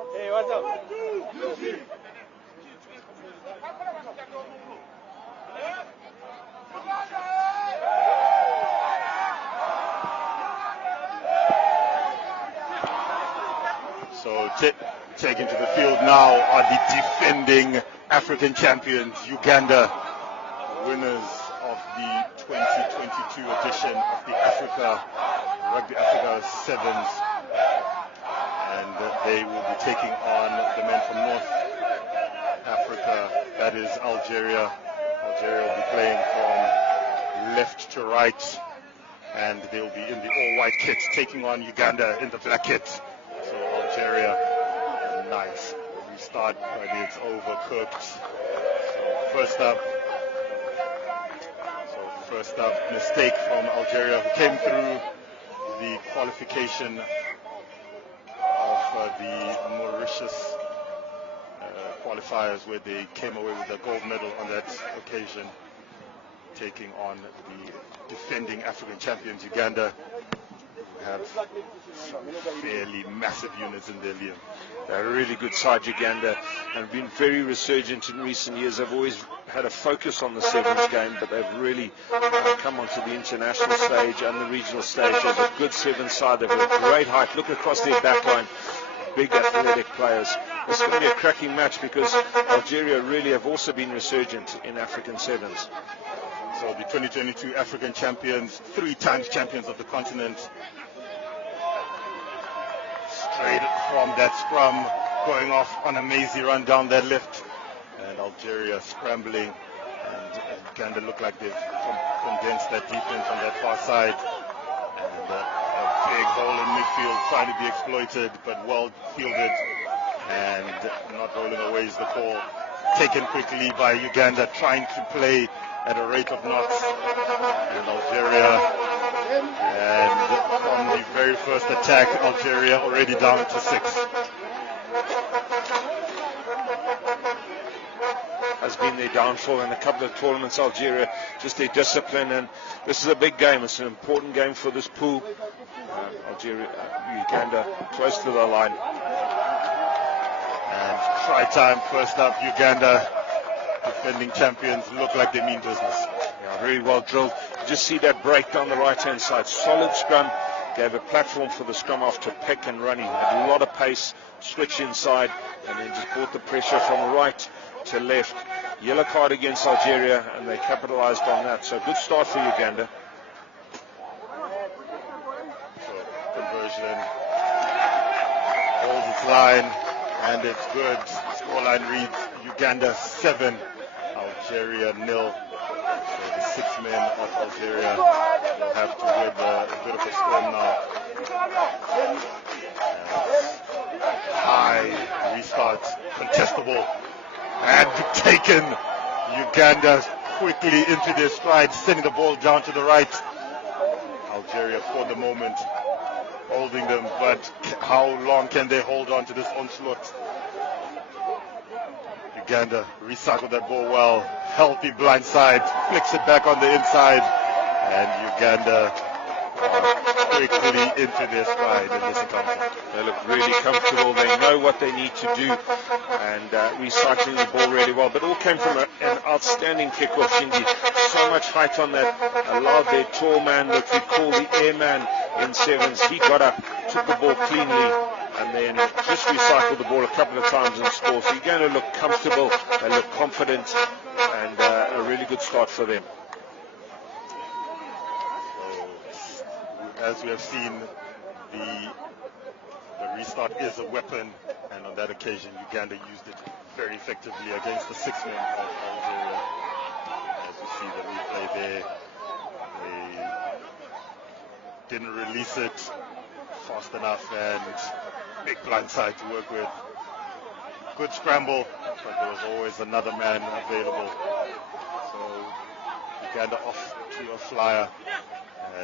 Hey, what's up? So taking to the field now are the defending African champions, Uganda, winners of the 2022 edition of the Rugby Africa Sevens. And they will be taking on the men from North Africa, that is Algeria. Algeria will be playing from left to right, and they will be in the all-white kits, taking on Uganda in the black kits. So Algeria, nice restart, but it's overcooked. So first up, mistake from Algeria, who came through the qualification of the Mauritius qualifiers, where they came away with a gold medal on that occasion, taking on the defending African champions, Uganda, who have some fairly massive units in their liam. They're a really good side, Uganda, and been very resurgent in recent years. They've always had a focus on the sevens game, but they've really come onto the international stage and the regional stage. They've a good sevens side. They've got great height. Look across their back line. Big athletic players. It's going to be a cracking match because Algeria really have also been resurgent in African sevens. So the 2022 African champions, 3 times champions of the continent, straight from that scrum, going off on a mazy run down that left, and Algeria scrambling, and Uganda look like they've condensed that defense on that far side, and a big hole in midfield trying to be exploited, but well fielded, and not rolling away is the call. Taken quickly by Uganda, trying to play at a rate of knots, and Algeria, and from the very first attack, Algeria already down to 6. Has been their downfall in a couple of tournaments, Algeria, just their discipline, and this is a big game. It's an important game for this pool. Uganda close to the line. And try time, first up, Uganda, defending champions, look like they mean business. Yeah, very well drilled. You just see that break down the right-hand side. Solid scrum. Gave a platform for the scrum off to pick and run. He had a lot of pace, switch inside, and then just brought the pressure from right to left. Yellow card against Algeria, and they capitalized on that. So good start for Uganda. So conversion holds its line, and it's good. Scoreline reads Uganda 7, Algeria 0. So the 6 men of Algeria will have to give a bit of a storm now. High restart, contestable, and taken. Uganda quickly into their stride, sending the ball down to the right. Algeria for the moment holding them, but how long can they hold on to this onslaught? Uganda recycled that ball well, healthy blind side, flicks it back on the inside, and Uganda quickly into their stride in this encounter. They look really comfortable. They know what they need to do, and recycling the ball really well. But all came from an outstanding kick-off, Shinji. So much height on that, allowed their tall man, that we call the airman in sevens. He got up, took the ball cleanly, and then just recycled the ball a couple of times and scored. So you're going to look comfortable, they look confident, and a really good start for them. As we have seen, the restart is a weapon, and on that occasion, Uganda used it very effectively against the 6 men of Algeria. As you see the replay there, they didn't release it fast enough, and big blind side to work with. Good scramble, but there was always another man available. So Uganda off to a flyer.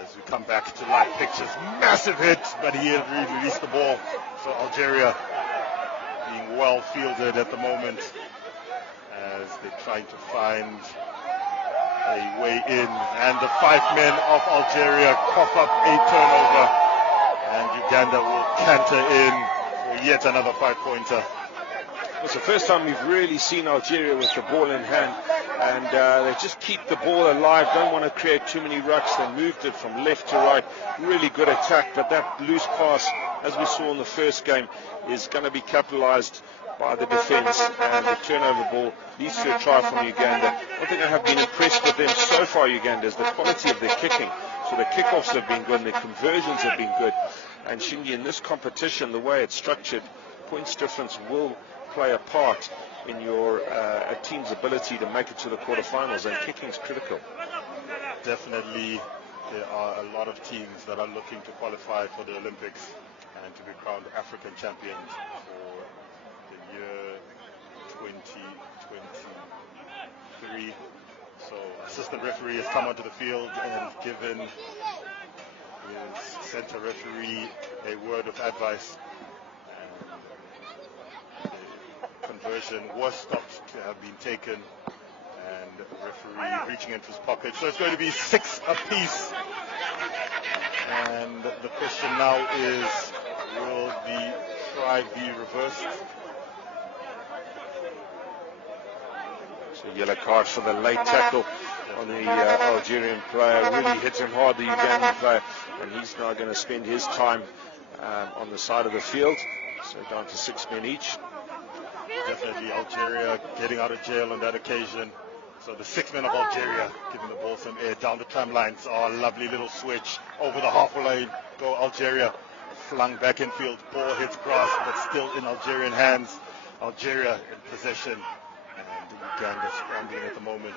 As we come back to live pictures, massive hit, but he had released the ball. So Algeria being well fielded at the moment as they're trying to find a way in. And the 5 men of Algeria cough up a turnover, and Uganda will canter in for yet another 5-pointer. It's the first time we've really seen Algeria with the ball in hand, and they just keep the ball alive, don't want to create too many rucks. They moved it from left to right, really good attack, but that loose pass, as we saw in the first game, is going to be capitalized by the defense, and the turnover ball leads to a try from Uganda. One thing I have been impressed with them so far, Uganda, is the quality of their kicking. So the kickoffs have been good and their conversions have been good. And Shingi, in this competition, the way it's structured, points difference will play a part in your a team's ability to make it to the quarterfinals, and kicking is critical. Definitely, there are a lot of teams that are looking to qualify for the Olympics and to be crowned African champions for the year 2023. So assistant referee has come onto the field and given his center referee a word of advice. The conversion was stopped to have been taken, and the referee reaching into his pocket. So it's going to be 6 apiece. And the question now is, will the try be reversed? So yellow card for the late tackle on the Algerian player. Really hit him hard, the Ugandan player, and he's now going to spend his time on the side of the field. So down to 6 men each. Definitely Algeria getting out of jail on that occasion. So the 6 men of Algeria giving the ball some air down the tram lines. Oh, lovely little switch over the halfway lane. Go Algeria. Flung back in field. Ball hits grass, but still in Algerian hands. Algeria in possession. And Uganda scrambling at the moment.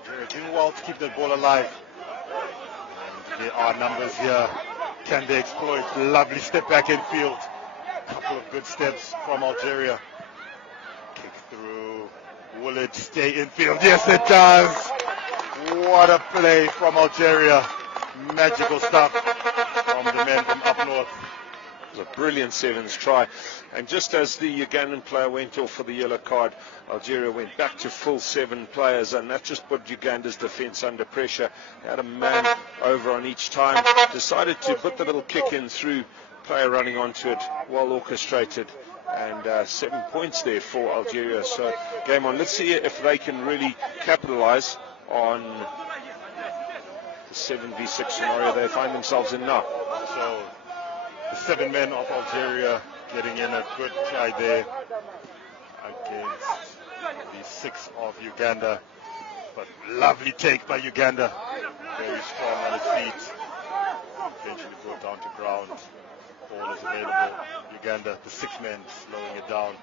Algeria doing well to keep that ball alive. And there are numbers here. Can they exploit? Lovely step back in field. Couple of good steps from Algeria. Kick through. Will it stay in field? Yes, it does. What a play from Algeria. Magical stuff from the men from up north. It was a brilliant sevens try. And just as the Ugandan player went off for the yellow card, Algeria went back to full 7 players, and that just put Uganda's defense under pressure. They had a man over on each time. Decided to put the little kick in through. Player running onto it, well orchestrated, and 7 points there for Algeria. So game on. Let's see if they can really capitalize on the 7v6 scenario they find themselves in now. So the 7 men of Algeria getting in a good try there against the 6 of Uganda. But lovely take by Uganda. Very strong on its feet. Eventually brought down to ground. Ball is available. Uganda, the 6 men slowing it down.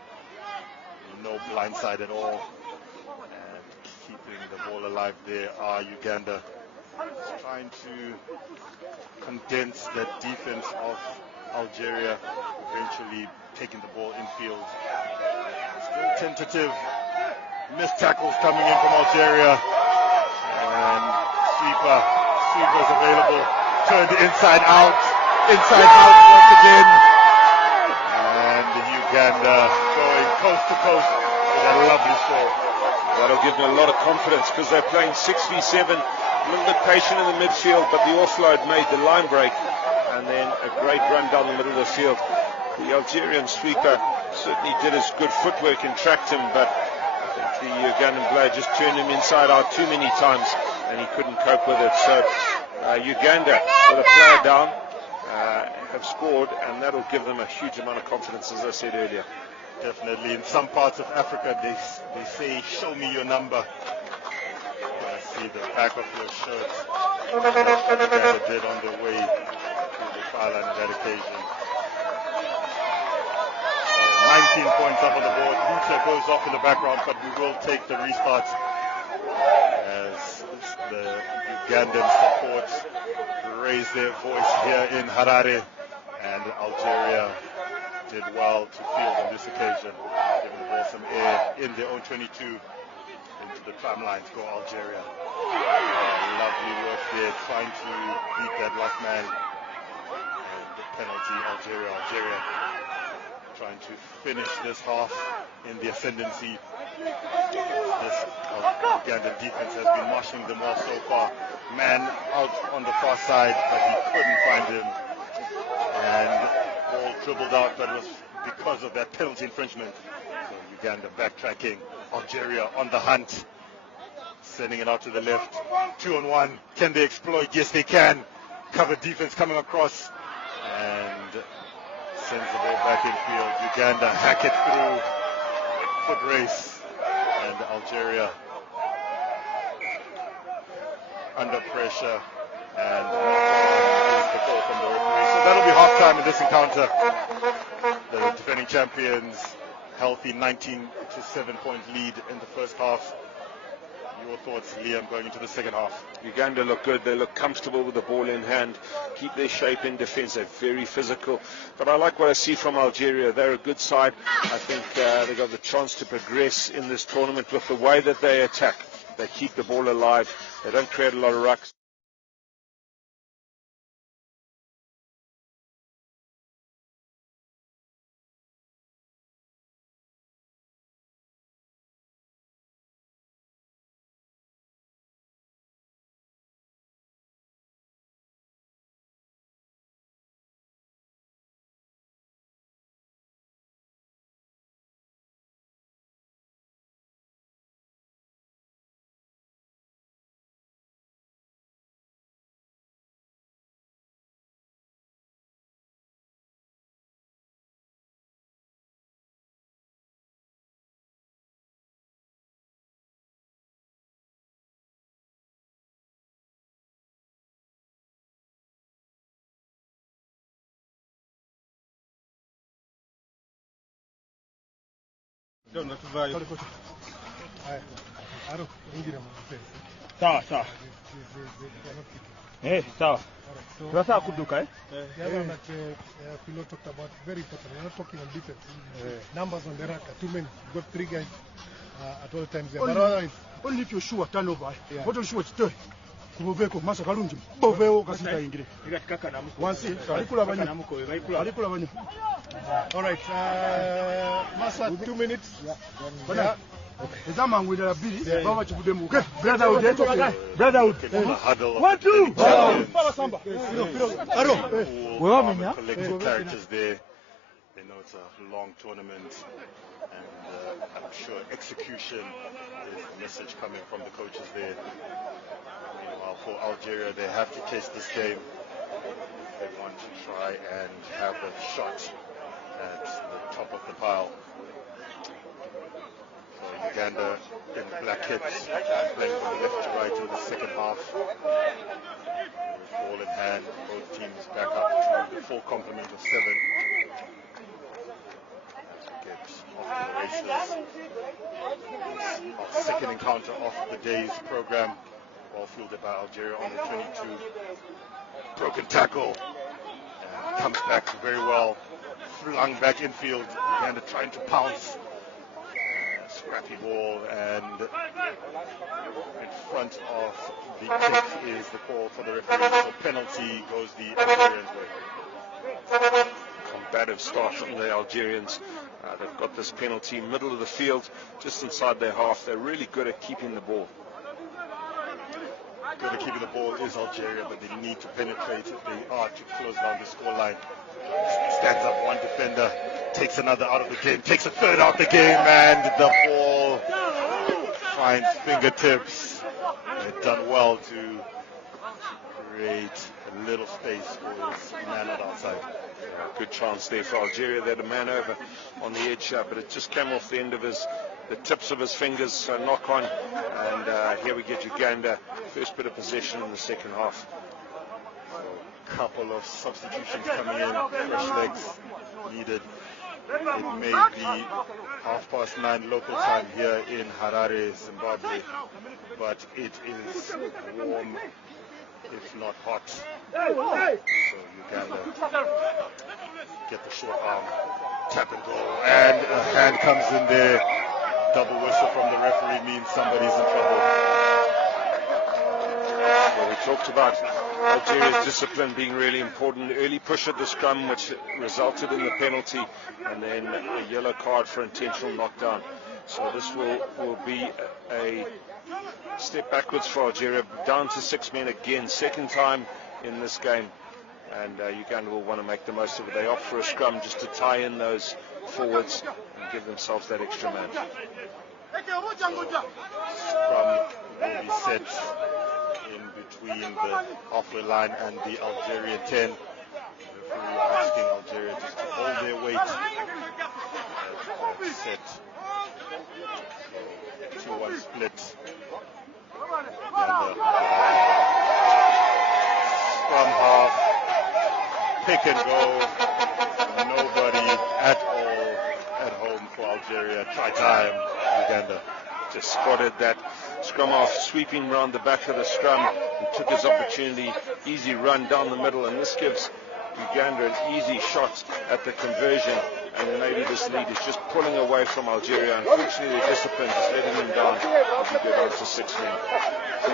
No blindside at all. And keeping the ball alive there are Uganda. Trying to condense the defense of Algeria. Eventually taking the ball infield. Still tentative. Missed tackles coming in from Algeria. And sweeper's available. Turned inside out. Inside out once again. And Uganda going coast to coast with a lovely score. That'll give them a lot of confidence because they're playing 6v7. A little bit patient in the midfield, but the offload made the line break. And then a great run down the middle of the field. The Algerian sweeper certainly did his good footwork and tracked him, but I think the Ugandan player just turned him inside out too many times and he couldn't cope with it. So Uganda with a player down. Have scored, and that'll give them a huge amount of confidence, as I said earlier. Definitely. In some parts of Africa, they say, show me your number. I see the back of your shirt. Uganda did on their way to the far line on that occasion. So 19 points up on the board. Huta goes off in the background, but we will take the restart as the Ugandan support raise their voice here in Harare. And Algeria did well to field on this occasion, giving the ball some air in their own 22 into the tram lines. Go Algeria. Lovely work there, trying to beat that last man. And the penalty, Algeria trying to finish this half in the ascendancy. This Ugandan defense has been marshalling them well so far. Man out on the far side, but he couldn't find him. And ball dribbled out, but it was because of that penalty infringement. So Uganda backtracking. Algeria on the hunt. Sending it out to the left. 2-on-1. Can they exploit? Yes, they can. Cover defense coming across. And sends the ball back in field. Uganda hack it through. Foot race. And Algeria under pressure. And is the goal from the referee. So that'll be halftime in this encounter. The defending champions, healthy 19 to 7-point lead in the first half. Your thoughts, Liam, going into the second half? Uganda look good. They look comfortable with the ball in hand, keep their shape in defense. They're very physical. But I like what I see from Algeria. They're a good side. I think they got the chance to progress in this tournament with the way that they attack. They keep the ball alive. They don't create a lot of rucks. Sawa sawa. Sawa. Tunataka kuduka Philo talked about very important. We're not talking on defense. Numbers on the rack are too many. You've got 3 guys at all times there. But otherwise, only if you're sure turnover. Yeah. What are you sure to kuboveko masa kalungi boveo kasita ingire wansi alikula banyu all right. Masa 2 minutes. Yeah. Zama ngwida bili baba chibudemu brother out Huddle. 1 2 Champions. samba Collective characters there. They know it's a long tournament, and I'm sure execution is the message coming from the coaches there. Meanwhile, for Algeria, they have to taste this game. They want to try and have a shot at the top of the pile. So Uganda in black kits, playing from left to right in the second half. Ball in hand, both teams back up to the full complement of 7. Get off to the races. Our second encounter of the day's program, ball fielded by Algeria on the 22. Broken tackle, and comes back very well. Flung back infield, Uganda trying to pounce. Scrappy ball, and in front of the kick is the call for the referee. So penalty goes the Algerians' way. Combative start from the Algerians. They've got this penalty middle of the field, just inside their half. They're really good at keeping the ball. Good at keeping the ball is Algeria, but they need to penetrate if they are to close down the scoreline. Stands up one defender, takes another out of the game, takes a third out the game, and the ball finds fingertips. They've done well to create a little space for his man on the outside. Good chance there for Algeria. They had a man over on the edge, but it just came off the end of the tips of his fingers, so knock on. And here we get Uganda, first bit of possession in the second half. Couple of substitutions coming in, fresh legs needed. It may be 9:30 local time here in Harare, Zimbabwe, but it is warm, if not hot. So Uganda get the short arm, tap and go, and a hand comes in there. Double whistle from the referee means somebody's in trouble. Well, we talked about Algeria's discipline being really important. Early push at the scrum, which resulted in the penalty, and then a yellow card for intentional knockdown. So this will be a step backwards for Algeria, down to 6 men again, second time in this game. And Uganda will want to make the most of it. They opt for a scrum just to tie in those forwards and give themselves that extra man. Scrum will be set in between the halfway line and the Algerian 10. Referee asking Algeria just to hold their weight. Set 2-1 split. Scrum half, pick and go. Nobody at all at home for Algeria. Try time, Uganda. Just spotted that scrum half sweeping around the back of the scrum and took his opportunity. Easy run down the middle, and this gives Uganda an easy shot at the conversion. And maybe this lead is just pulling away from Algeria. Unfortunately, the discipline is letting them down as we go down to 6 men.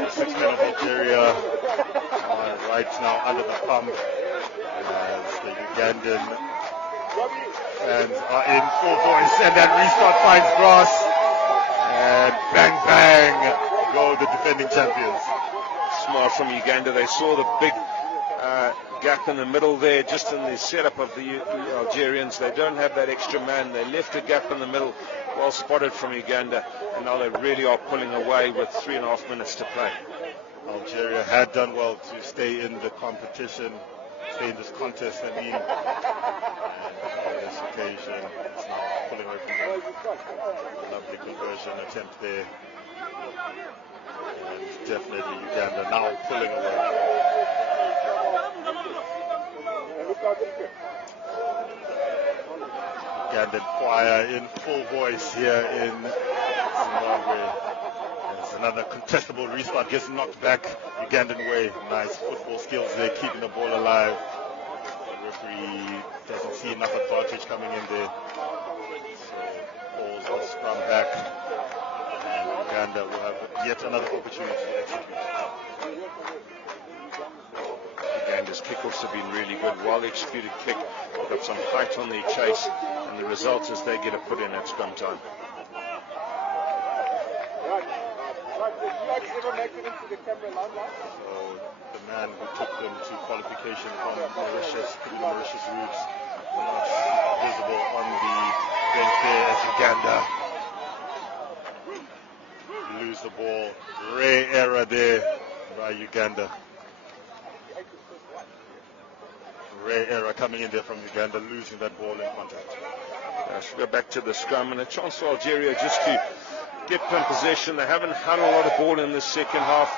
6 men of Algeria are right now under the pump as the Ugandan fans are in full voice, and that restart finds grass, and bang bang go the defending champions. Smart from Uganda. They saw the big gap in the middle there, just in the setup of the Algerians. They don't have that extra man. They left a gap in the middle, well spotted from Uganda, and now they really are pulling away with 3.5 minutes to play. Algeria had done well to stay in the competition, stay in this contest, I mean, and on this occasion, it's now pulling away from them. A lovely conversion attempt there. And definitely Uganda now pulling away. Ugandan choir in full voice here in Zimbabwe. There's another contestable restart, gets knocked back Ugandan way. Nice football skills there, keeping the ball alive. The referee doesn't see enough advantage coming in there. So balls will scrum back. And Uganda will have yet another opportunity to execute. Uganda's kickoffs have been really good. Well executed kick, got some height on their chase, and the result is they get a put in at scrum time. So the man who took them to qualification from Mauritius, through the Mauritius routes, not visible on the bench there as Uganda lose the ball. Rare error there by Uganda. Rare error coming in there from Uganda, losing that ball in contact. Should go back to the scrum, and a chance for Algeria just to get some possession. They haven't had a lot of ball in the second half,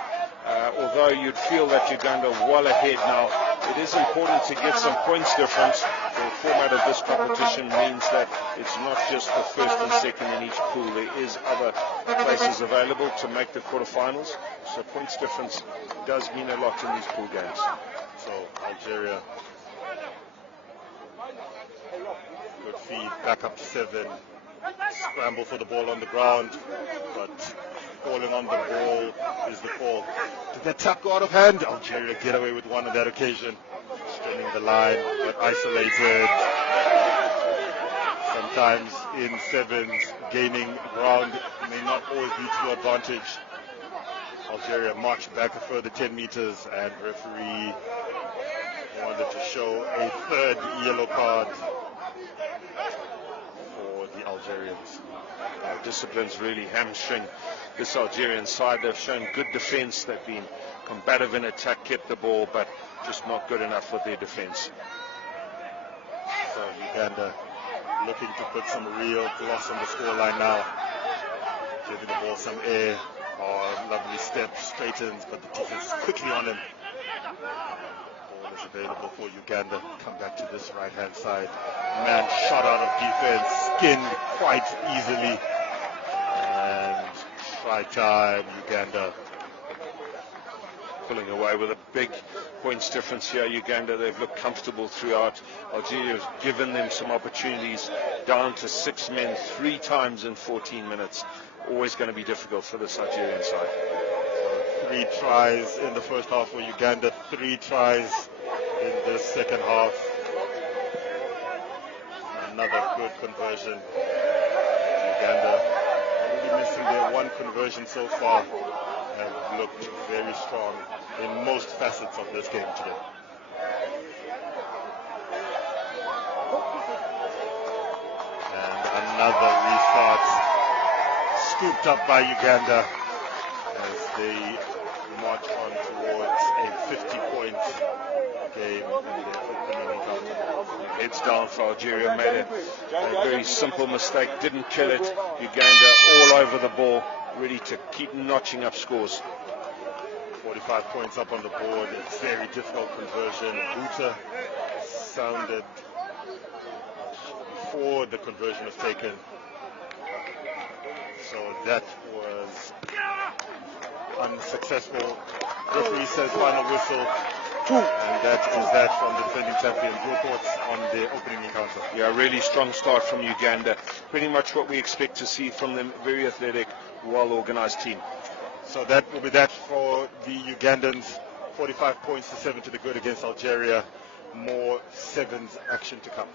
although you'd feel that Uganda are well ahead now. It is important to get some points difference. The format of this competition means that it's not just the first and second in each pool. There is other places available to make the quarterfinals, so points difference does mean a lot in these pool games. So Algeria, good feed, back up to 7. Scramble for the ball on the ground, but falling on the ball is the call. Did that tap go out of hand? Algeria get away with one on that occasion. Straining the line, but isolated. Sometimes in 7s, gaining ground may not always be to your advantage. Algeria marched back a further 10 meters, and referee wanted to show a 3rd yellow card for the Algerians. Discipline's really hamstring this Algerian side. They've shown good defense. They've been combative in attack, kept the ball, but just not good enough with their defense. So Uganda looking to put some real gloss on the scoreline now. Giving the ball some air. Lovely step, straightens, but the defense is quickly on him. Ball is available for Uganda. Come back to this right-hand side. Man shot out of defense, skinned quite easily. And try time, Uganda. Pulling away with a big points difference here. Uganda, they've looked comfortable throughout. Algeria has given them some opportunities, down to 6 men 3 times in 14 minutes. Always going to be difficult for this Algerian side. 3 tries in the first half for Uganda, 3 tries in this second half. Another good conversion. Uganda only missing their 1 conversion so far, have looked very strong in most facets of this game today. Another restart scooped up by Uganda as they march on towards a 50-point game in their opening encounter. Heads down for Algeria, made a very simple mistake, didn't kill it. Uganda all over the ball, ready to keep notching up scores. 45 points up on the board, a very difficult conversion. Buta sounded before the conversion was taken. So that was unsuccessful. Referee says final whistle. And that is that from the defending champions. Your thoughts on the opening encounter? Yeah, really strong start from Uganda. Pretty much what we expect to see from them. Very athletic, well-organized team. So that will be that for the Ugandans. 45 points to 7 to the good against Algeria. More sevens action to come.